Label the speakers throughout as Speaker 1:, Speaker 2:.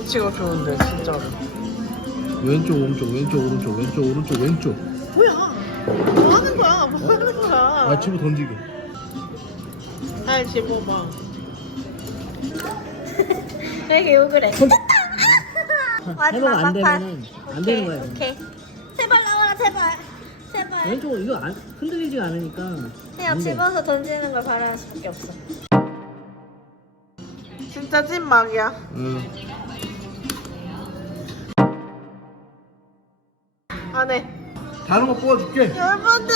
Speaker 1: 위치가 좋은데 진짜로.
Speaker 2: 왼쪽 오른쪽 왼쪽 오른쪽 왼쪽 오른쪽 왼쪽.
Speaker 1: 뭐야? 뭐 하는 거야? 뭐 하는 거야?
Speaker 2: 아 집어 던지게.
Speaker 1: 잘 집어봐.
Speaker 3: 왜 이렇게 욕을 해?
Speaker 2: 해보가 안 되면은 안 되는 거야.
Speaker 3: 오케이. 제발 나와라 제발. 제발.
Speaker 2: 왼쪽 이거 흔들리지가 않으니까.
Speaker 3: 그냥
Speaker 2: 안 돼.
Speaker 3: 집어서 던지는 걸 바라는 수밖에 없어.
Speaker 1: 진짜 찐막이야.
Speaker 2: 응.
Speaker 1: 안 해.
Speaker 2: 다른 거 뽑아줄게.
Speaker 1: 여러분들.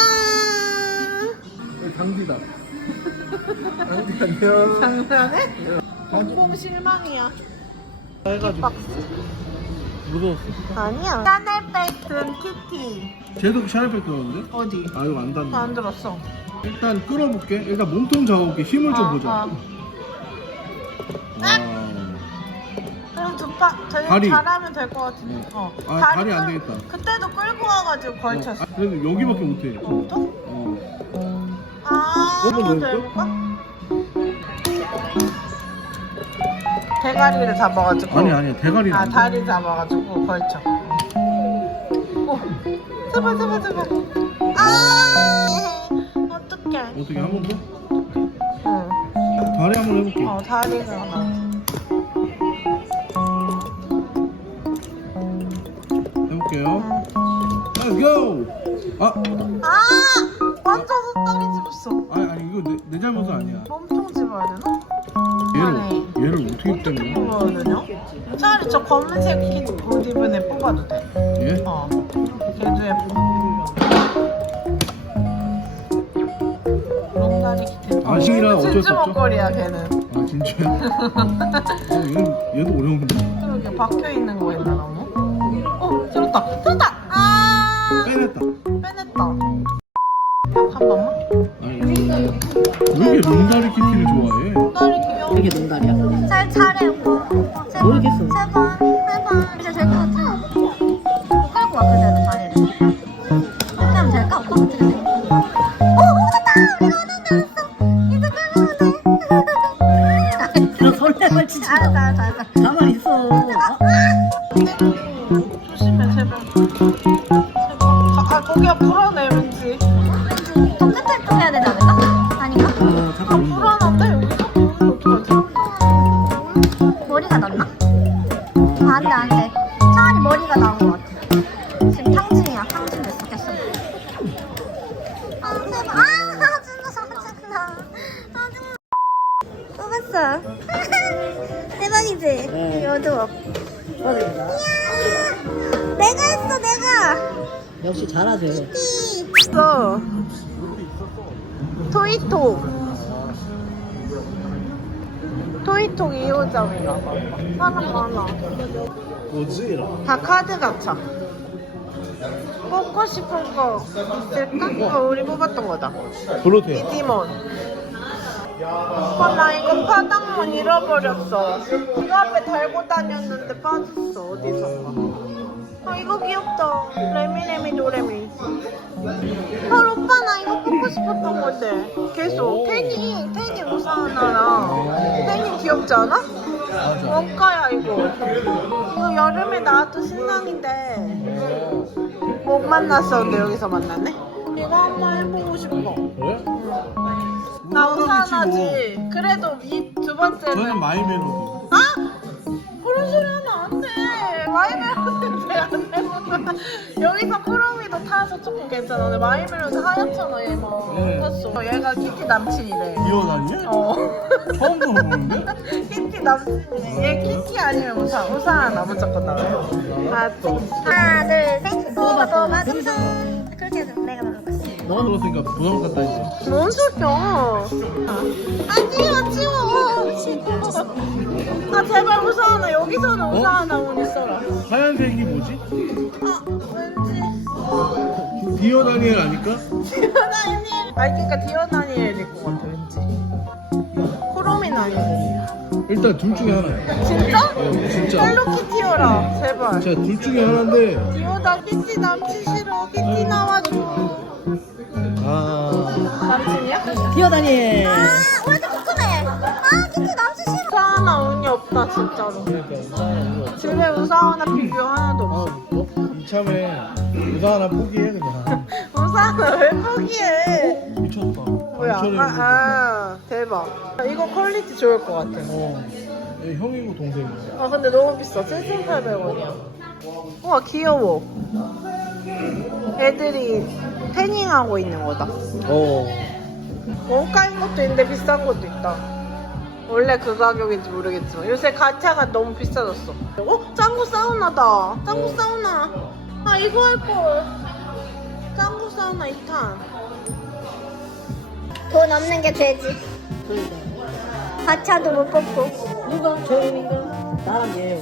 Speaker 2: 강디다. 강디 안녕.
Speaker 1: 장난해? 공공 실망이야.
Speaker 2: 해가지고 무서웠어.
Speaker 1: 아니야. 샤넬백 든 키티.
Speaker 2: 쟤도 샤넬백 들었는데?
Speaker 1: 어디?
Speaker 2: 아 이거 안 닿네.
Speaker 1: 안 들었어.
Speaker 2: 일단 끌어볼게. 일단 몸통 잡아볼게. 힘을 좀 보자.
Speaker 1: 그럼 두파 되게
Speaker 2: 다리.
Speaker 1: 잘하면 될 것 같은데. 어.
Speaker 2: 아, 다리 안 되겠다.
Speaker 1: 그때도 끌고 와가지고 걸쳤어.
Speaker 2: 아, 그래도 여기밖에 못해.
Speaker 1: 또? 아,
Speaker 2: 이거
Speaker 1: 한번 더 해볼까? 대가리를 잡아가지고.
Speaker 2: 아니 대가리.
Speaker 1: 아, 다리 잡아가지고 걸쳐. 오, 제발. 아, 어떡해.
Speaker 2: 어떻게 한 번 더?
Speaker 1: 응.
Speaker 2: 다리 한번 해볼게.
Speaker 1: 다리가 하나.
Speaker 2: 해볼게요. Let's go.
Speaker 1: 완전 손다리 집었어.
Speaker 2: 아니 이거 내 잘못은 아니야.
Speaker 1: 몸통 집어야 되나?
Speaker 2: 얘를 어떻게
Speaker 1: 어떻게
Speaker 2: 때문에?
Speaker 1: 뽑아야 되냐? 차라리 저 검은색 옷 입은 애 뽑아도 돼.
Speaker 2: 얘?
Speaker 1: 걔도 예뻐. 롱다리 기태.
Speaker 2: 아식이라 어쩔 수 없죠?
Speaker 1: 먹거리야 걔는.
Speaker 2: 아 진짜야? 얘도 어려운데.
Speaker 1: 그러게 박혀 있는 거 있나 너무? 들었다.
Speaker 2: 빼냈다.
Speaker 1: 빼냈다. 한 번만.
Speaker 2: 아니 왜 이렇게 롱다리 키티를 좋아해?
Speaker 1: 롱다리 귀여워.
Speaker 2: 이게 롱다리야?
Speaker 3: 잘해 오빠.
Speaker 2: 모르겠어.
Speaker 3: 제발. 이제 될 것 같아. 끌고 와 그대로 다리를. 이렇게 하면 될까? 오빠 어떻게 생각해? 됐다. 우리가 원하는 데 왔어. 이제 끌면 돼.
Speaker 2: 그럼 설레발 치지
Speaker 3: 알았어.
Speaker 2: 가만히 있어.
Speaker 1: 조심해 제발. 거기가 불안해 왠지.
Speaker 3: 더 끝에 또 해야 되지 않을까? 아닌가?
Speaker 1: 불안한데 여기서 어떡하지?
Speaker 3: 머리가 났나? 안 돼. 차라리 머리가 나온 것 같아. 지금 탕진이야. 탕진 됐어. 됐어. 제발. 짜증나. 뽑았어. 대박이지?
Speaker 2: 네.
Speaker 3: 여도.
Speaker 2: 축하드립니다.
Speaker 3: 내가 했어, 내가.
Speaker 2: 역시 잘하세요.
Speaker 1: 있어. 토이톡 2호점인가 봐. 사람 많아.
Speaker 2: 뭐지?
Speaker 1: 다 카드 가차. 뽑고 싶은 거 있을까? 우리 뽑았던 거다.
Speaker 2: 블루테.
Speaker 1: 디디몬. 나 이거 파당몬 잃어버렸어. 이거 앞에 달고 다녔는데 빠졌어. 어디서? 이거 귀엽다. 레미레미 도레미. 오빠 나 이거 뽑고 싶었던 건데. 계속 테니 우사하나랑 테니 귀엽지 않아?
Speaker 2: 맞아.
Speaker 1: 원가야 이거. 이거 여름에 나왔던 신상인데 못 만났었는데 여기서 만났네. 이거 한번 해보고 싶어.
Speaker 2: 그래?
Speaker 1: 나 우산하지. 그래도 이 두 번째는
Speaker 2: 저는 마이멜로디.
Speaker 1: 그런 소리 하면 안 돼. 마이멜로디 왜안 해보나. 여기서 크로미도 타서 조금 괜찮아. 근데 마이멜로디 하얗잖아 얘 뭐.
Speaker 2: 네.
Speaker 1: 탔어. 얘가 키티 남친이래.
Speaker 2: 이어다니에?
Speaker 1: 처음
Speaker 2: 들어보는데?
Speaker 1: 키티 남친이래. 얘 키티 아니면 우산 하나 무조건 나와요. 알았지?
Speaker 3: 하나, 둘, 셋. 뽑아. 그렇게 해서 내가 누를 거야.
Speaker 2: 너가 들었으니까 부담 갖다 이제.
Speaker 1: 뭔 소리야? 치워. 제발 우산 하나. 여기서는 우산 하나 문 있어라.
Speaker 2: 하얀색이 뭐지?
Speaker 1: 왠지.
Speaker 2: 디어 다니엘 아닐까?
Speaker 1: 디어다니엘. 그러니까 디어다니엘일 것 같아 왠지. 코로민 아니고.
Speaker 2: 일단 둘 중에 하나야.
Speaker 1: 진짜?
Speaker 2: 진짜.
Speaker 1: 헬로키티어라. 제발.
Speaker 2: 자, 둘 중에 하나인데.
Speaker 1: 디오다 키티 남친 싫어. 키티 나와줘.
Speaker 2: 아.
Speaker 1: 남친이야?
Speaker 2: 디어 다니엘.
Speaker 3: 왜 이렇게 궁금해? 키티 남친 싫어.
Speaker 1: 우사하나 운이 없다 진짜로.
Speaker 2: 그러니까 우산 이거.
Speaker 1: 집에 우사하나 비교 하나도
Speaker 2: 아,
Speaker 1: 없어.
Speaker 2: 어? 이참에 우산 하나 포기해 그냥.
Speaker 1: 우사하나 왜 포기해?
Speaker 2: 미쳤다.
Speaker 1: 뭐야?
Speaker 2: 강철이
Speaker 1: 대박. 이거 퀄리티 좋을 것 같아.
Speaker 2: 얘 형이고 동생이야.
Speaker 1: 아 근데 너무 비싸. 7,800원이야. 우와 귀여워. 애들이 태닝하고 있는 거다. 원가인 것도 있는데 비싼 것도 있다. 원래 그 가격인지 모르겠지만 요새 가차가 너무 비싸졌어. 짱구 사우나다. 짱구 사우나. 아 이거 할걸. 짱구 사우나 2탄.
Speaker 3: 돈 없는 게 죄지. 가차도 못 뽑고.
Speaker 4: 누가 죄인인가? 나랑 얘요.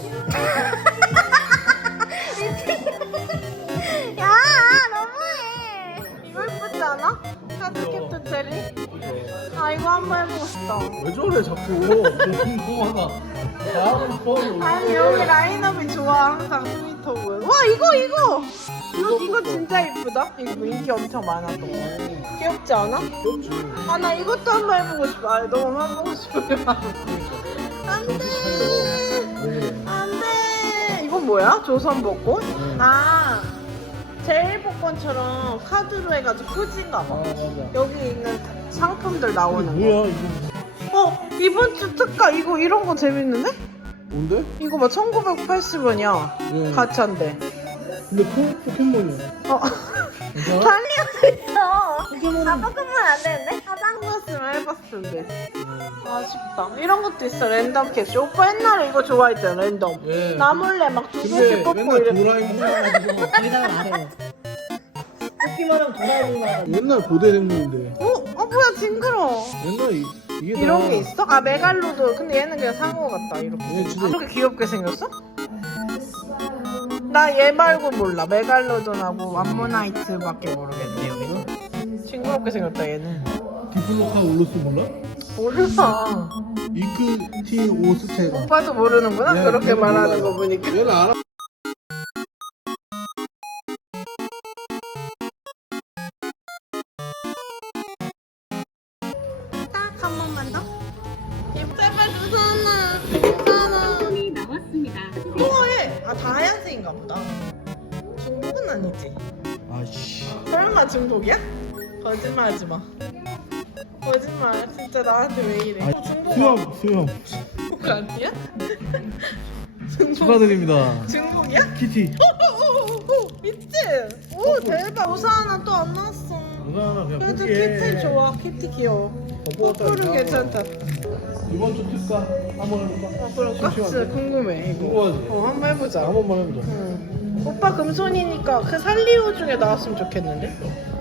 Speaker 3: 야 너무해.
Speaker 1: 이거 예쁘지 않아? 카드캡트 체리? 아 이거 한번 해보고 싶다.
Speaker 2: 왜 저래 자꾸. 궁금하다. 다음 번.
Speaker 1: 아니 여기 라인업이 좋아 항상 스위터고요. 와 이거 진짜 예쁘다. 이거 인기 엄청 많았던 거. 귀엽지 않아?
Speaker 2: 귀엽지.
Speaker 1: 아 나 이것도 한번 해보고 싶어. 아 너무 해보고 싶어요. 안돼 안돼. 이건 뭐야? 조선복권? 아 제일복권처럼 카드로 해가지고 꽂인가 봐.
Speaker 2: 맞아.
Speaker 1: 여기 있는 상품들 나오는 거.
Speaker 2: 뭐야 이거.
Speaker 1: 이번 주 특가 이거 이런 거 재밌는데?
Speaker 2: 뭔데?
Speaker 1: 이거 봐 1980원이야.
Speaker 2: 네.
Speaker 1: 가차인데.
Speaker 2: 근데 포켓몬이야. 괜찮아?
Speaker 3: 달리고 있어. 아 포켓몬 안 되는데?
Speaker 1: 화장 봤으면 해봤을 텐데. 아쉽다. 이런 것도 있어. 랜덤 캐시. 오빠 옛날에 이거 좋아했잖아. 랜덤.
Speaker 2: 예.
Speaker 1: 나 몰래 막 두
Speaker 2: 근데
Speaker 1: 개씩 뽑고
Speaker 2: 맨날
Speaker 1: 이래.
Speaker 2: 도라에몽 나가지고
Speaker 4: 대답을 안 해요. 뽑기만 하면 도라에몽 나가.
Speaker 2: 옛날 고대 생물인데.
Speaker 1: 뭐야 징그러.
Speaker 2: 옛날 이게 다
Speaker 1: 이런 게 있어? 아 메갈로도. 근데 얘는 그냥 상어 같다. 이렇게.
Speaker 2: 얘 진짜
Speaker 1: 이렇게 귀엽게 생겼어? 나 얘 말고 몰라. 메갈로돈하고 암모나이트밖에 모르겠네 여기는. 징그럽게 생겼다 얘는.
Speaker 2: 디플로카 울루스 몰라?
Speaker 1: 몰라.
Speaker 2: 이크티오스테가.
Speaker 1: 오빠도 모르는구나.
Speaker 2: 네,
Speaker 1: 그렇게
Speaker 2: 얘는
Speaker 1: 말하는
Speaker 2: 몰라요.
Speaker 1: 거 보니까.
Speaker 2: 얘를 알아.
Speaker 1: 딱 한 번만 더. 제발 주선아.
Speaker 5: 손이 나왔습니다.
Speaker 1: 우와해. 다 하얀색인가 보다. 중복은 아니지.
Speaker 2: 아씨.
Speaker 1: 설마 중복이야? 거짓말하지 마. 거짓말. 진짜 나한테 왜 이래?
Speaker 2: 아,
Speaker 1: 중복
Speaker 2: 수염.
Speaker 1: 중복 아니야? 중복.
Speaker 2: 축하드립니다.
Speaker 1: 중복이야?
Speaker 2: 키티.
Speaker 1: 오, 미치. 오 대박. 우사 하나 또 안 나왔어.
Speaker 2: 누나 하나 그냥
Speaker 1: 그래도
Speaker 2: 포기해.
Speaker 1: 키티 좋아. 키티 귀여워. 뽀뽀는 괜찮다.
Speaker 2: 이번 주 특가 한번 해볼까?
Speaker 1: 그럴까? 진짜 궁금해 이거.
Speaker 2: 궁금하지?
Speaker 1: 한번 해보자.
Speaker 2: 한 번만 해보자.
Speaker 1: 응. 오빠 금손이니까 그 살리오 중에 나왔으면 좋겠는데?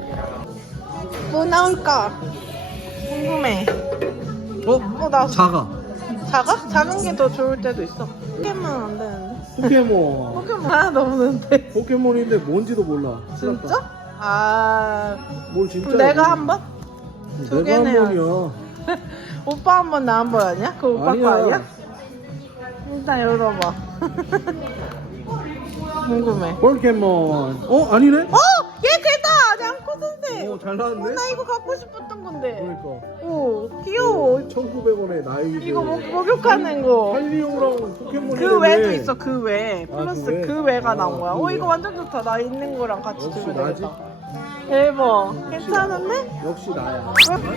Speaker 1: 뭐 나올까? 궁금해. 나왔어.
Speaker 2: 작아.
Speaker 1: 작은 게 더 좋을 때도 있어. 포켓몬 안 되는데.
Speaker 2: 포켓몬.
Speaker 1: 포켓몬 하나 넘는데.
Speaker 2: 포켓몬인데 뭔지도 몰라.
Speaker 1: 진짜? 아.
Speaker 2: 뭘 진짜?
Speaker 1: 그럼 내가 한 번? 두
Speaker 2: 내가 한
Speaker 1: 개네요.
Speaker 2: 번이야.
Speaker 1: 오빠 한 번, 나 한 번 아니야? 그 오빠 거
Speaker 2: 아니야.
Speaker 1: 아니야? 일단 열어봐. 궁금해.
Speaker 2: 포켓몬. 아니네?
Speaker 1: 얘 걔다! 냥코 선생!
Speaker 2: 잘 나왔네.
Speaker 1: 나 이거 갖고 싶었던 건데.
Speaker 2: 그러니까.
Speaker 1: 오, 귀여워.
Speaker 2: 1,900원에 나이.
Speaker 1: 이거 목욕하는 거.
Speaker 2: 할리오랑 포켓몬이.
Speaker 1: 그 외도 있어, 그 외.
Speaker 2: 아,
Speaker 1: 플러스
Speaker 2: 그 외?
Speaker 1: 그 외가 나온 거야.
Speaker 2: 그 외.
Speaker 1: 이거 완전 좋다. 나 있는 거랑 같이
Speaker 2: 역시
Speaker 1: 들면
Speaker 2: 나지?
Speaker 1: 되겠다. 대박. 괜찮은데?
Speaker 2: 역시 나야.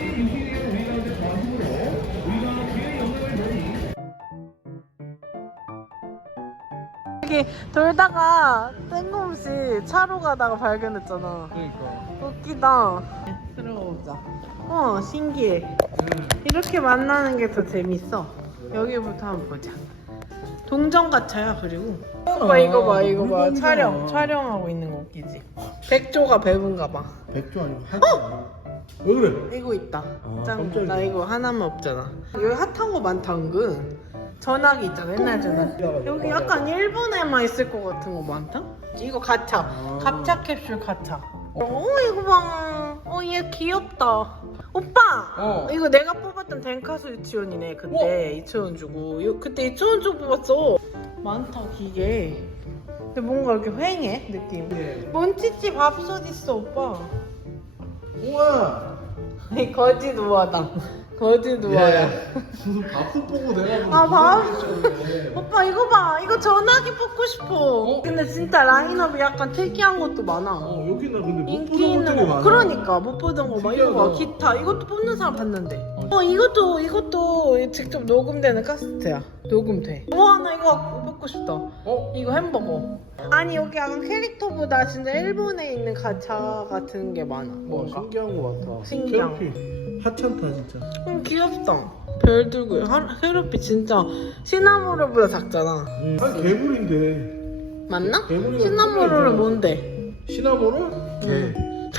Speaker 1: 여기 돌다가 뜬금없이 차로 가다가 발견했잖아.
Speaker 2: 그러니까.
Speaker 1: 웃기다. 들어가보자. 신기해. 이렇게 만나는 게 더 재밌어. 여기부터 한번 보자. 동전 가차야. 그리고 이거 봐 이거 봐 촬영하고 있는 거 웃기지. 백조가 배분가 봐.
Speaker 2: 백조 아니고 한조. 왜 그래?
Speaker 1: 이거 있다. 짱.
Speaker 2: 깜짝이야.
Speaker 1: 나 이거 하나만 없잖아. 여기 핫한 거 많다 은근. 전화기 있잖아. 옛날 전화기. 여기 약간 일본에만 있을 것 같은 거 많다. 이거 가차. 가차 캡슐 가차. 이거 봐. 얘 귀엽다. 오빠! 이거 내가 뽑았던 덴카수 유치원이네. 그때 2,000원 주고. 그때 2,000원 주고 뽑았어. 많다, 기계. 근데 뭔가 이렇게 휑해, 느낌. 몬치치 밥솥 있어, 오빠.
Speaker 2: 우와.
Speaker 1: 거짓 우아다. 어디 누워요?
Speaker 2: 무슨 밥솥 보고 내가
Speaker 1: 아, 오빠 이거 봐. 이거 전화기 뽑고 싶어. 근데 진짜 라인업이 약간 특이한 것도 많아.
Speaker 2: 여기는 근데 못
Speaker 1: 인기
Speaker 2: 보던
Speaker 1: 있는
Speaker 2: 것들이
Speaker 1: 거.
Speaker 2: 많아.
Speaker 1: 그러니까 못 보던 거 막 이거 봐. 기타 이것도 뽑는 사람 봤는데. 이것도 직접 녹음되는 카세트야. 녹음돼. 와, 나 이거 뽑고 싶다. 이거 햄버거. 아니 여기 약간 캐릭터보다 진짜 일본에 있는 가차 같은 게 많아. 뭔가.
Speaker 2: 신기한 거 같아.
Speaker 1: 신기한
Speaker 2: 캐럿피 하찮다 진짜.
Speaker 1: 귀엽다. 별 들고 헤르피 진짜 시나모롤보다 작잖아.
Speaker 2: 한 괴물인데.
Speaker 1: 맞나?
Speaker 2: 괴물이가
Speaker 1: 시나모롤은 뭔데?
Speaker 2: 시나모롤? 개.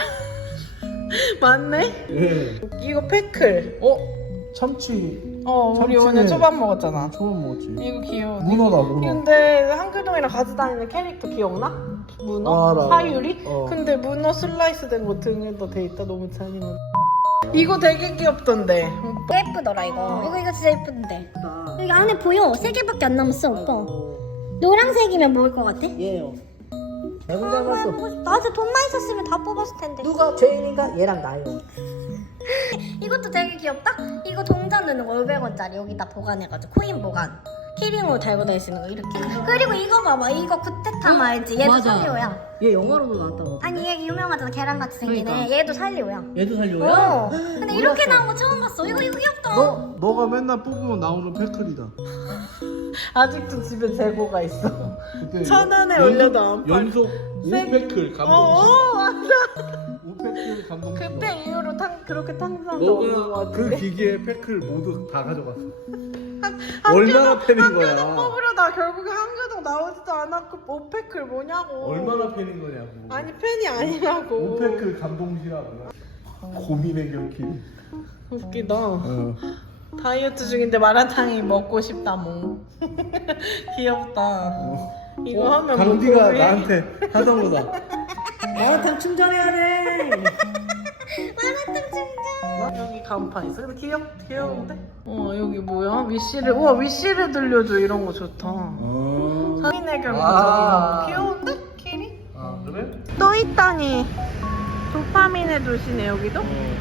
Speaker 1: 맞네?
Speaker 2: 예.
Speaker 1: 이거 패클.
Speaker 2: 참치.
Speaker 1: 우리
Speaker 2: 참치네.
Speaker 1: 오늘 초밥 먹었잖아.
Speaker 2: 처음 먹었지.
Speaker 1: 이거 귀여워.
Speaker 2: 문어다 문어.
Speaker 1: 근데 한글동이랑 같이 다니는 캐릭터 기억나? 문어?
Speaker 2: 알아.
Speaker 1: 하유리?
Speaker 2: 어.
Speaker 1: 근데 문어 슬라이스 된 거 등에도 돼 있다. 너무 잔인하다. 이거 되게 귀엽던데. 오빠.
Speaker 3: 예쁘더라 이거 진짜 예쁜데. 여기 안에 보여. 3개밖에 안 남았어 오빠. 노란색이면 먹을 것 같아?
Speaker 4: 얘요. 나 혼자
Speaker 3: 아,
Speaker 4: 봤어.
Speaker 3: 보고 싶다. 아, 돈만 있었으면 다 뽑았을 텐데.
Speaker 4: 누가 죄인인가? 얘랑 나요.
Speaker 3: 이것도 되게 귀엽다? 이거 동전 넣는 거 500원짜리 여기다 보관해가지고 코인 보관. 키링으로 달고 다닐 수 있는 거 이렇게. 그리고 이거 봐봐. 이거 구테탐 알지? 얘도
Speaker 4: 맞아.
Speaker 3: 살리오야.
Speaker 4: 얘 영화로도 나왔다고.
Speaker 3: 아니 얘 유명하잖아. 계란같이 생긴 애.
Speaker 4: 그러니까.
Speaker 3: 얘도 살리오야.
Speaker 4: 얘도 살려요?
Speaker 3: 근데 이렇게 나온 거 처음 봤어. 이거 귀엽다.
Speaker 2: 너가 맨날 뽑으면 나오는 패클이다.
Speaker 1: 아직도 집에 재고가 있어.
Speaker 2: 그때
Speaker 1: 1,000원에 올려도 안 팔.
Speaker 2: 연속
Speaker 1: 세-
Speaker 2: 5패클 감동식.
Speaker 1: 맞아.
Speaker 2: 5패클 감동식.
Speaker 1: 그때 이후로 그렇게 탄수화물 없는 거
Speaker 2: 너가 그
Speaker 1: 같은데.
Speaker 2: 기계에 패클 모두 다 가져갔어. 얼마나 팬인
Speaker 1: 한교동
Speaker 2: 거야?
Speaker 1: 뽑으려다 결국에 한교동 나오지도 않았고 오페클 뭐냐고.
Speaker 2: 얼마나 팬인 거냐고.
Speaker 1: 아니 팬이 아니라고.
Speaker 2: 5패클 감동시라고. 고민의 결길.
Speaker 1: 웃기다. 다이어트 중인데 마라탕이 먹고 싶다 뭐. 귀엽다. 이거 하면
Speaker 2: 강디가
Speaker 1: 뭐 고민-
Speaker 2: 나한테 하던 거다.
Speaker 4: 마라탕 충전해야 돼.
Speaker 3: 마라탕 충전.
Speaker 1: 여기 간판 있어. 근데 귀여운데? 여기 뭐야? 위시를 우와 위시를 들려줘. 이런 거 좋다. 상인의 결국
Speaker 2: 아.
Speaker 1: 귀여운데? 키리?
Speaker 2: 아 그래?
Speaker 1: 또 있다니. 도파민의 도시네 여기도?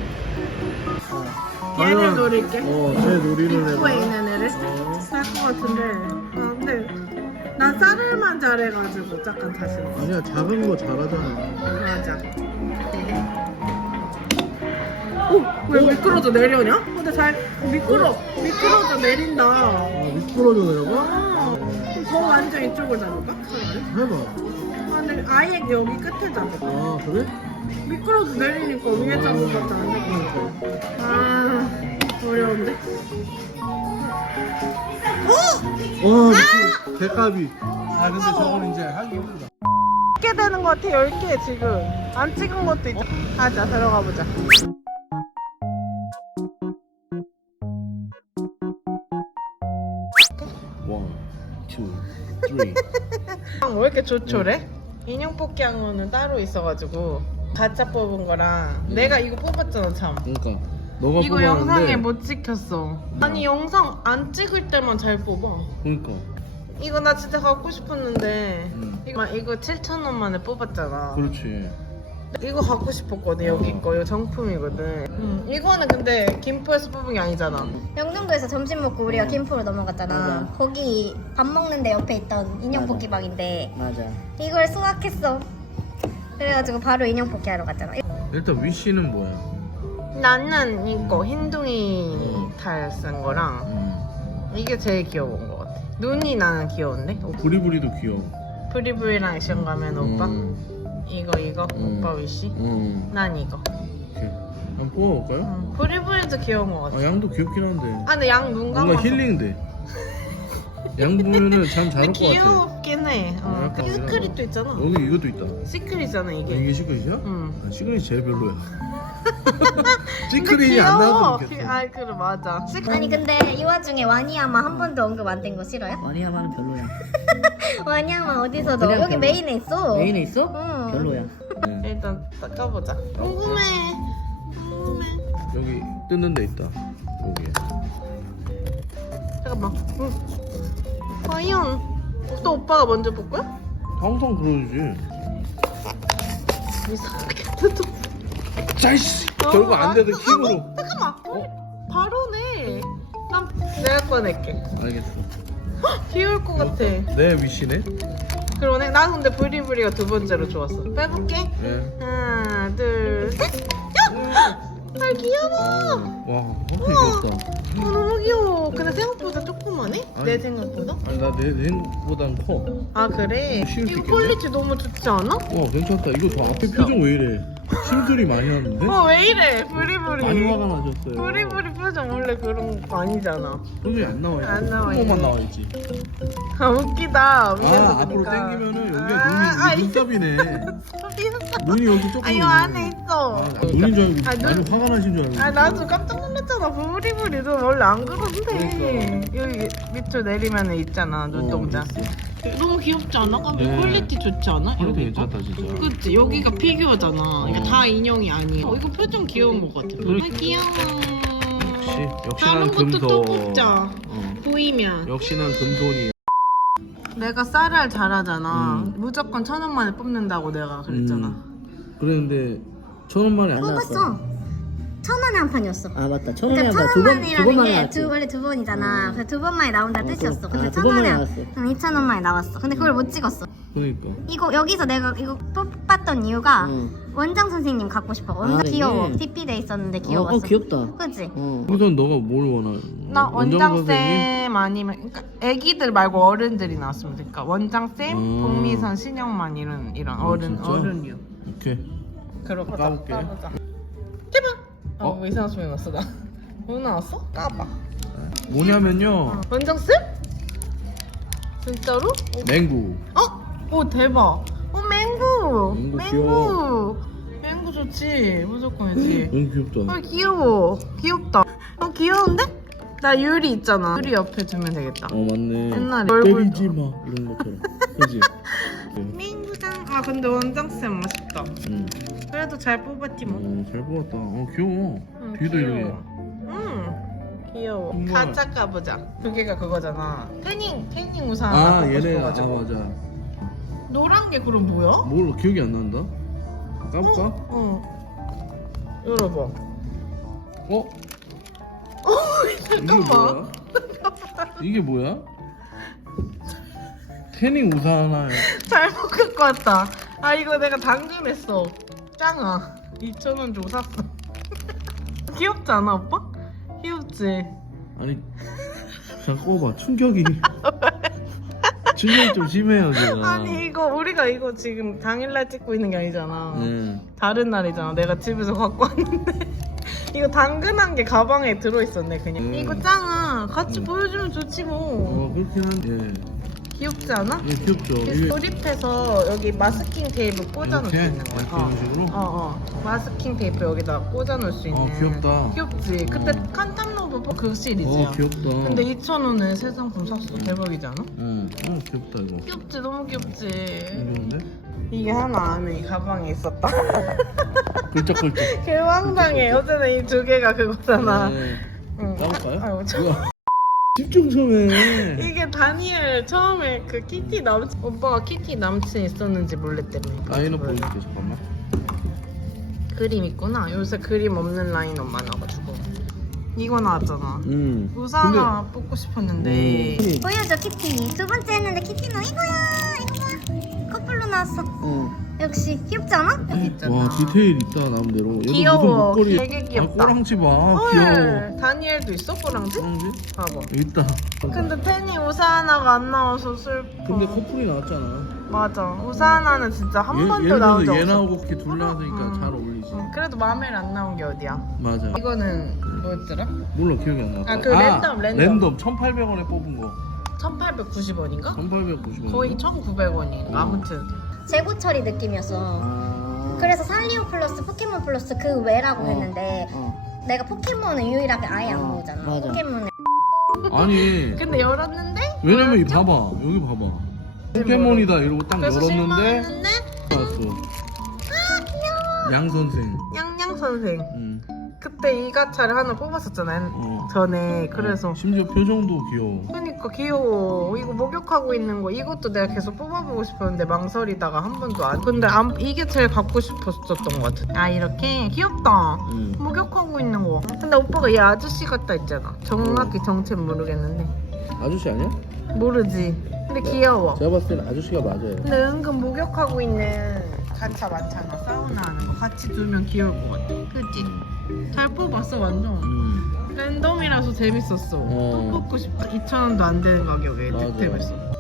Speaker 1: 얘를 노릴게.
Speaker 2: 제 놀이를
Speaker 1: 입구에
Speaker 2: 해봐.
Speaker 1: 있는 애를 살 것 같은데. 근데 난 쌀을만 잘해가지고 약간 자신 없어.
Speaker 2: 아니야 작은 거 잘하잖아.
Speaker 1: 맞아. 왜 미끄러져 내려냐? 근데 잘 미끄러져 내린다.
Speaker 2: 아 미끄러져 내려가?
Speaker 1: 더 완전 이쪽을 잡을까?
Speaker 2: 해봐.
Speaker 1: 근데 아예 여기 끝에 잡을까?
Speaker 2: 아 그래?
Speaker 1: 미끄러져 내리니까 위에 잡을 것 같지 않을까? 아 어려운데?
Speaker 2: 와 미친 개까비. 아 근데 저건 이제 하기 힘들다.
Speaker 1: 10개 되는 것 같아. 10개 지금 안 찍은 것도 있죠. 가자 들어가 보자.
Speaker 2: 원, 투, 쓰리.
Speaker 1: 왜 이렇게 조촐해? 인형 뽑기 한 거는 따로 있어가지고 가짜 뽑은 거랑 내가 이거 뽑았잖아 참.
Speaker 2: 그러니까 너가
Speaker 1: 이거
Speaker 2: 뽑았는데.
Speaker 1: 영상에 못 찍혔어. 아니 영상 안 찍을 때만 잘 뽑아.
Speaker 2: 그러니까.
Speaker 1: 이거 나 진짜 갖고 싶었는데
Speaker 2: 응.
Speaker 1: 이거 7,000원 만에 뽑았잖아.
Speaker 2: 그렇지.
Speaker 1: 이거 갖고 싶었거든. 여기 거 이거 정품이거든. 이거는 근데 김포에서 뽑은 게 아니잖아.
Speaker 3: 영등도에서 점심 먹고 우리가 김포로 넘어갔잖아.
Speaker 4: 맞아.
Speaker 3: 거기 밥 먹는데 옆에 있던 인형
Speaker 4: 맞아.
Speaker 3: 뽑기방인데
Speaker 4: 맞아.
Speaker 3: 이걸 수확했어. 그래가지고 바로 인형 뽑기 하러 갔잖아.
Speaker 2: 일단 위시는 뭐야?
Speaker 1: 나는 이거 흰둥이 달 쓴 거랑 이게 제일 귀여운 것 같아. 눈이 나는 귀여운데?
Speaker 2: 부리부리도 귀여워.
Speaker 1: 프리브이랑 액션 가면 오빠? 이거 오빠 위시? 난 이거.
Speaker 2: 오케이. 한번 뽑아볼까요?
Speaker 1: 프리브이도 귀여운 것 같아.
Speaker 2: 아 양도 귀엽긴 한데.
Speaker 1: 아 근데 양 눈 감아서
Speaker 2: 뭔가 힐링돼. 양 보면은 잠 잘 올
Speaker 1: 근데
Speaker 2: 것 같아.
Speaker 1: 귀엽긴 해.
Speaker 2: 약간
Speaker 1: 시크릿도 있잖아.
Speaker 2: 여기 이것도 있다.
Speaker 1: 시크릿이잖아 이게.
Speaker 2: 이게 시크릿이야?
Speaker 1: 응.
Speaker 2: 아, 시크릿이 제일 별로야.
Speaker 1: 근데
Speaker 2: 시크릿이 안
Speaker 1: 귀여워.
Speaker 2: 나와도 좋겠어.
Speaker 1: 아 그래 맞아.
Speaker 3: 아니 근데 이 와중에 와니야마 한 번도 언급 안 된 거 싫어요?
Speaker 4: 와니야마는 별로야.
Speaker 3: 와니야마 어디서 넣어?
Speaker 4: 그냥
Speaker 3: 여기
Speaker 4: 별로.
Speaker 3: 메인에 있어.
Speaker 4: 메인에 있어?
Speaker 3: 응.
Speaker 4: 별로야.
Speaker 2: 네.
Speaker 1: 일단 닦아보자. 궁금해.
Speaker 2: 여기 뜯는 데 있다. 여기.
Speaker 1: 잠깐만. 과연 또 오빠가 먼저 볼 거야?
Speaker 2: 항상 그러지.
Speaker 1: 이상하게 뜯어.
Speaker 2: 짜이씨. 결국 안 되던 힘으로.
Speaker 1: 잠깐만. 바로네. 내가 꺼낼게.
Speaker 2: 알겠어.
Speaker 1: 귀여울 것 같아.
Speaker 2: 내 위시네.
Speaker 1: 그러네. 나 근데 브리브리가 두 번째로 좋았어. 빼볼게.
Speaker 2: 네.
Speaker 1: 하나, 둘, 셋. 야! 아 귀여워.
Speaker 2: 와, 귀엽다.
Speaker 1: 너무 귀여워. 근데 생각보다 조그마네?
Speaker 2: 아니.
Speaker 1: 내 생각보다?
Speaker 2: 아니 나내 생보단 커.
Speaker 1: 아 그래?
Speaker 2: 쉬울 수
Speaker 1: 이거
Speaker 2: 있겠네?
Speaker 1: 퀄리티 너무 좋지 않아?
Speaker 2: 괜찮다. 이거 저 앞에 표정 왜 이래? 심술이 많이 하는데?
Speaker 1: 왜 이래? 브리브리.
Speaker 2: 많이 화가 나셨어요.
Speaker 1: 브리브리 표정 원래 그런 거 아니잖아.
Speaker 2: 표정이 안 나와요.
Speaker 1: 안 나와,
Speaker 2: 코만
Speaker 1: 이제.
Speaker 2: 나와있지.
Speaker 1: 아 웃기다. 위에서
Speaker 2: 앞으로
Speaker 1: 보니까.
Speaker 2: 당기면은 여기가
Speaker 1: 아,
Speaker 2: 눈이 눈썹이네.
Speaker 1: 미쳤어.
Speaker 2: 눈이 여기 조금.
Speaker 1: 아 이거 안에 있어.
Speaker 2: 눈인 줄 알고
Speaker 1: 아, 눈-
Speaker 2: 아니 화가 나신 줄 알고.
Speaker 1: 아 나도 깜짝 놀랐잖아. 브리브리 너 원래 안 그런데. 여기 밑으로 내리면 있잖아 눈동자. 너무 귀엽지 않아?
Speaker 2: 네.
Speaker 1: 퀄리티 좋지 않아?
Speaker 2: 퀄리티
Speaker 1: 여기가?
Speaker 2: 괜찮다 진짜.
Speaker 1: 그치 여기가 피규어잖아. 이게 다 인형이 아니야. 이거 표정 귀여운 것 같아.
Speaker 2: 그래.
Speaker 1: 아, 귀여워.
Speaker 2: 역시
Speaker 1: 다른
Speaker 2: 난
Speaker 1: 것도 또
Speaker 2: 금손.
Speaker 1: 뽑자. 보이면.
Speaker 2: 역시 난 금손이.
Speaker 1: 내가 쌀알 잘하잖아. 무조건 1,000원만에 뽑는다고 내가 그랬잖아.
Speaker 2: 그랬는데 1,000원만에 안 나왔어.
Speaker 3: 뽑았어. 1,000원에 한 판이었어.
Speaker 4: 아 맞다. 1,000원에
Speaker 3: 그러니까
Speaker 4: 한 번, 두 번만에
Speaker 3: 1,000원만이라는 게
Speaker 4: 나왔지.
Speaker 3: 원래 두 번이잖아. 그래서 두 번만에 나온다 뜻이었어. 근데
Speaker 4: 두 번만에
Speaker 3: 1,000원에
Speaker 4: 나왔어.
Speaker 3: 2,000원만에 나왔어. 근데 그걸 못 찍었어.
Speaker 2: 그러니까.
Speaker 3: 이거 여기서 내가 이거 뽑았던 이유가
Speaker 4: 응.
Speaker 3: 원장 선생님 갖고 싶어. 원장
Speaker 4: 아,
Speaker 3: 귀여워.
Speaker 4: 네.
Speaker 3: 삐삐돼 있었는데 귀여웠어.
Speaker 4: 귀엽다.
Speaker 3: 그치?
Speaker 2: 우선 너가 뭘 원하?
Speaker 1: 나
Speaker 2: 원장
Speaker 1: 원장쌤 아니면 그러니까 애기들 말고 어른들이 나왔으면 좋겠다. 원장쌤, 복미선, 신영만 이런 어른
Speaker 2: 진짜?
Speaker 1: 어른류.
Speaker 2: 오케이.
Speaker 1: 그렇게
Speaker 2: 까볼게.
Speaker 1: 해봐. 이상한 소리 났어 나. 뭐 나왔어? 까봐.
Speaker 2: 뭐냐면요.
Speaker 1: 원장쌤? 진짜로?
Speaker 2: 맹구.
Speaker 1: 오 대박. 맹구.
Speaker 2: 맹구 귀여워.
Speaker 1: 맹구 좋지. 무조건이지.
Speaker 2: 너무 귀엽다.
Speaker 1: 귀여워. 귀엽다. 귀여운데? 나 유리 있잖아. 유리 옆에 두면 되겠다.
Speaker 2: 맞네.
Speaker 1: 옛날에
Speaker 2: 때리지 마 이런 것처럼. 그지?
Speaker 1: 맹구장. 근데 원장쌤 맛있다.
Speaker 2: 응.
Speaker 1: 그래도 잘 뽑았지 뭐.
Speaker 2: 잘 뽑았다. 귀여워. 뒤도 이렇게.
Speaker 1: 귀여워.
Speaker 2: 정말.
Speaker 1: 가짜 까보자. 두 개가 그거잖아. 태닝 우산 하나 갖고
Speaker 2: 얘네.
Speaker 1: 싶어가지고.
Speaker 2: 맞아.
Speaker 1: 노란 게 그럼 뭐야?
Speaker 2: 뭘 기억이 안 난다. 까볼까?
Speaker 1: 열어봐. 잠깐만.
Speaker 2: 이게 뭐야? 태닝 우산 하나에.
Speaker 1: 잘못 갖고 왔다. 이거 내가 당근했어. 짱아. 2,000원 주고 샀어. 귀엽지 않아 오빠? 귀엽지?
Speaker 2: 아니 잠깐 봐. 충격이 좀 심해요 제가.
Speaker 1: 아니 우리가 이거 지금 당일날 찍고 있는 게 아니잖아.
Speaker 2: 네.
Speaker 1: 다른 날이잖아. 내가 집에서 갖고 왔는데 이거 당근한 게 가방에 들어있었네 그냥. 이거 짱아. 같이 보여주면 좋지 뭐.
Speaker 2: 그렇긴 한데.
Speaker 1: 귀엽지 않아?
Speaker 2: 귀엽죠.
Speaker 1: 이렇게 조립해서 여기 마스킹 테이프 꽂아놓을 수 있는 거야.
Speaker 2: 이런 식으로?
Speaker 1: 마스킹 테이프 여기다 꽂아놓을 수 있는.
Speaker 2: 귀엽다.
Speaker 1: 귀엽지? 그때 칸탐로버 그 시리즈야.
Speaker 2: 귀엽다.
Speaker 1: 근데 2,000원에 새 상품 샀어. 대박이지 않아?
Speaker 2: 귀엽다 이거.
Speaker 1: 귀엽지? 너무 귀엽지?
Speaker 2: 귀여운데?
Speaker 1: 이게 하나 안에 이 가방에 있었다.
Speaker 2: 꿀쩍꿀쩍.
Speaker 1: 개왕당해. 어제는 이 두 개가 그거잖아. 응.
Speaker 2: 까볼까요?
Speaker 1: 뭐야?
Speaker 2: 집중 좀 해.
Speaker 1: 이게 다니엘 처음에 그 키티 남친 오빠가 키티 남친 있었는지 몰랐다며.
Speaker 2: 라인업 보여줄게 잠깐만.
Speaker 1: 그림 있구나. 요새 그림 없는 라인업 많아가지고. 이거 나왔잖아. 우산 하나 뽑고 싶었는데.
Speaker 3: 보여줘 키티. 두 번째 했는데 키티는 이거야. 커플로 나왔어. 역시 귀엽지 않아?
Speaker 2: 와 디테일 있다 나름대로. 여기
Speaker 1: 귀여워.
Speaker 2: 무슨 목걸이.
Speaker 1: 되게 귀엽다.
Speaker 2: 꼬랑지 봐. 귀여워.
Speaker 1: 헐. 다니엘도 있어 꼬랑지?
Speaker 2: 꼬랑지?
Speaker 1: 봐봐.
Speaker 2: 여기 있다.
Speaker 1: 근데 테니 우산 하나가 안 나와서 슬퍼.
Speaker 2: 근데 커플이 나왔잖아.
Speaker 1: 맞아. 우산 하나는 진짜 한 번도
Speaker 2: 예를
Speaker 1: 나온 적
Speaker 2: 들어서 얘
Speaker 1: 없어.
Speaker 2: 나오고 이렇게 둘 나왔으니까 잘 어울리지.
Speaker 1: 그래도 마음에 안 나온 게 어디야?
Speaker 2: 맞아.
Speaker 1: 이거는 뭐였더라?
Speaker 2: 몰라 기억이 안 나.
Speaker 1: 그 랜덤.
Speaker 2: 랜덤 1,800원에 뽑은 거.
Speaker 1: 1,890원인가?
Speaker 2: 1,890원.
Speaker 1: 거의 1,900원이. 아무튼.
Speaker 3: 재고 처리 느낌이었어. 그래서 살리오 플러스 포켓몬 플러스 그 외라고 했는데 내가 포켓몬은 유일하게 아예 안 모으잖아.
Speaker 4: 맞아.
Speaker 3: 포켓몬은
Speaker 2: 아니
Speaker 1: 근데 열었는데?
Speaker 2: 왜냐면 이 봐봐 여기 봐봐 포켓몬이다 이러고 딱
Speaker 1: 그래서
Speaker 2: 열었는데
Speaker 1: 실망했는데
Speaker 2: 나왔어. 양 선생.
Speaker 1: 냥냥 선생. 그때 이 가차를 하나 뽑았었잖아요. 전에. 그래서
Speaker 2: 심지어 표정도 귀여워.
Speaker 1: 그러니까 귀여워. 이거 목욕하고 있는 거 이것도 내가 계속 뽑아보고 싶었는데 망설이다가 한 번도 안. 근데 이게 제일 갖고 싶었었던 것 같아. 아 이렇게 귀엽다. 목욕하고 있는 거. 근데 오빠가 이 아저씨 같다 했잖아. 정확히 정체는 모르겠는데.
Speaker 2: 아저씨 아니야?
Speaker 1: 모르지. 근데 귀여워.
Speaker 2: 제가 봤을 때는 아저씨가 맞아요.
Speaker 1: 근데 은근 목욕하고 있는 가차 많잖아. 사우나 하는 거 같이 두면 귀여울 것 같아. 그치? 잘 뽑았어 완전. 랜덤이라서 재밌었어. 또 뽑고 싶다. 2,000원도 안 되는 가격에
Speaker 2: 맞아.
Speaker 1: 득템했어.